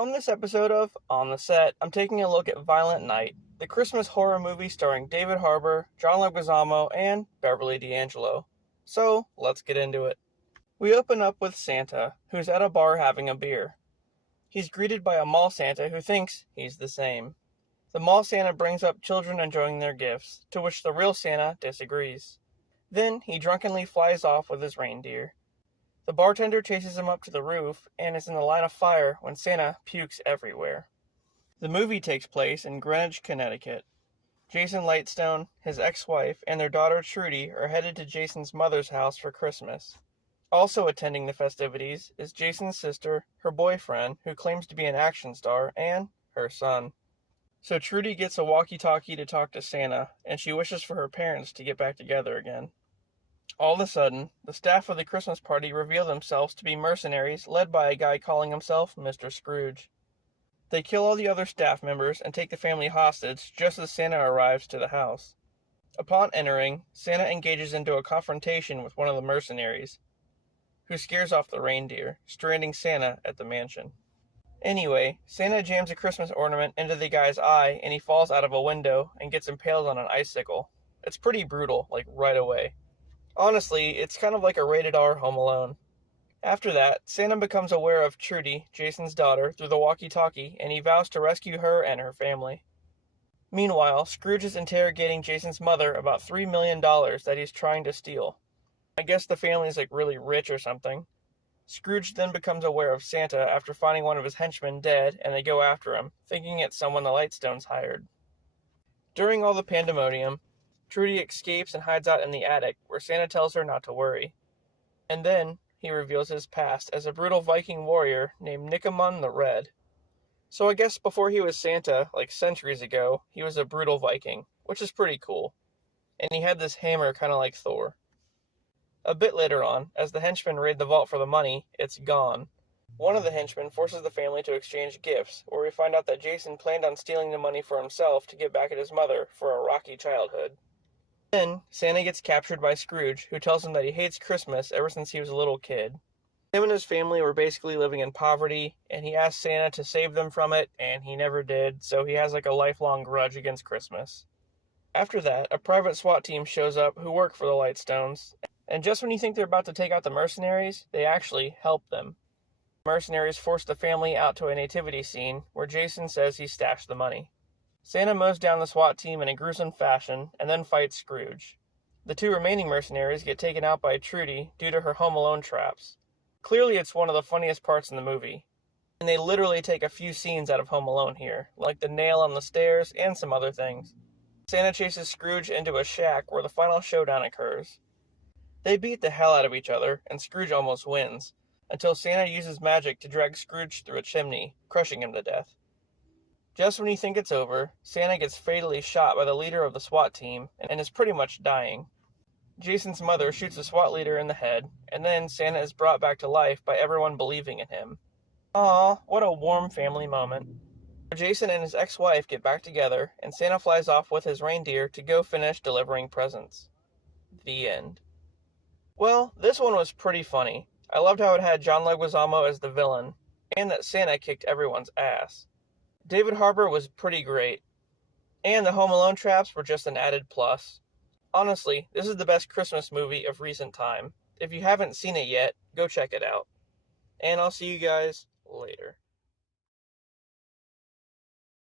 On this episode of On the Set, I'm taking a look at Violent Night, the Christmas horror movie starring David Harbour, John Leguizamo, and Beverly D'Angelo. So, let's get into it. We open up with Santa, who's at a bar having a beer. He's greeted by a mall Santa who thinks he's the same. The mall Santa brings up children enjoying their gifts, to which the real Santa disagrees. Then, he drunkenly flies off with his reindeer. The bartender chases him up to the roof and is in the line of fire when Santa pukes everywhere. The movie takes place in Greenwich, Connecticut. Jason Lightstone, his ex-wife, and their daughter Trudy are headed to Jason's mother's house for Christmas. Also attending the festivities is Jason's sister, her boyfriend, who claims to be an action star, and her son. So Trudy gets a walkie-talkie to talk to Santa, and she wishes for her parents to get back together again. All of a sudden, the staff of the Christmas party reveal themselves to be mercenaries led by a guy calling himself Mr. Scrooge. They kill all the other staff members and take the family hostage just as Santa arrives to the house. Upon entering, Santa engages into a confrontation with one of the mercenaries, who scares off the reindeer, stranding Santa at the mansion. Anyway, Santa jams a Christmas ornament into the guy's eye and he falls out of a window and gets impaled on an icicle. It's pretty brutal, like right away. Honestly, it's kind of like a rated R Home Alone. After that, Santa becomes aware of Trudy, Jason's daughter, through the walkie-talkie, and he vows to rescue her and her family. Meanwhile, Scrooge is interrogating Jason's mother about $3 million that he's trying to steal. I guess the family's like really rich or something. Scrooge then becomes aware of Santa after finding one of his henchmen dead, and they go after him, thinking it's someone the Lightstones hired. During all the pandemonium, Trudy escapes and hides out in the attic, where Santa tells her not to worry. And then, he reveals his past as a brutal Viking warrior named Nicomund the Red. So I guess before he was Santa, like centuries ago, he was a brutal Viking, which is pretty cool. And he had this hammer kind of like Thor. A bit later on, as the henchmen raid the vault for the money, it's gone. One of the henchmen forces the family to exchange gifts, where we find out that Jason planned on stealing the money for himself to get back at his mother for a rocky childhood. Then, Santa gets captured by Scrooge, who tells him that he hates Christmas ever since he was a little kid. Him and his family were basically living in poverty, and he asked Santa to save them from it, and he never did, so he has like a lifelong grudge against Christmas. After that, a private SWAT team shows up who work for the Lightstones, and just when you think they're about to take out the mercenaries, they actually help them. The mercenaries force the family out to a nativity scene, where Jason says he stashed the money. Santa mows down the SWAT team in a gruesome fashion, and then fights Scrooge. The two remaining mercenaries get taken out by Trudy due to her Home Alone traps. Clearly it's one of the funniest parts in the movie, and they literally take a few scenes out of Home Alone here, like the nail on the stairs and some other things. Santa chases Scrooge into a shack where the final showdown occurs. They beat the hell out of each other, and Scrooge almost wins, until Santa uses magic to drag Scrooge through a chimney, crushing him to death. Just when you think it's over, Santa gets fatally shot by the leader of the SWAT team and is pretty much dying. Jason's mother shoots the SWAT leader in the head, and then Santa is brought back to life by everyone believing in him. Aww, what a warm family moment. Jason and his ex-wife get back together, and Santa flies off with his reindeer to go finish delivering presents. The end. Well, this one was pretty funny. I loved how it had John Leguizamo as the villain, and that Santa kicked everyone's ass. David Harbour was pretty great, and the Home Alone traps were just an added plus. Honestly, this is the best Christmas movie of recent time. If you haven't seen it yet, go check it out. And I'll see you guys later.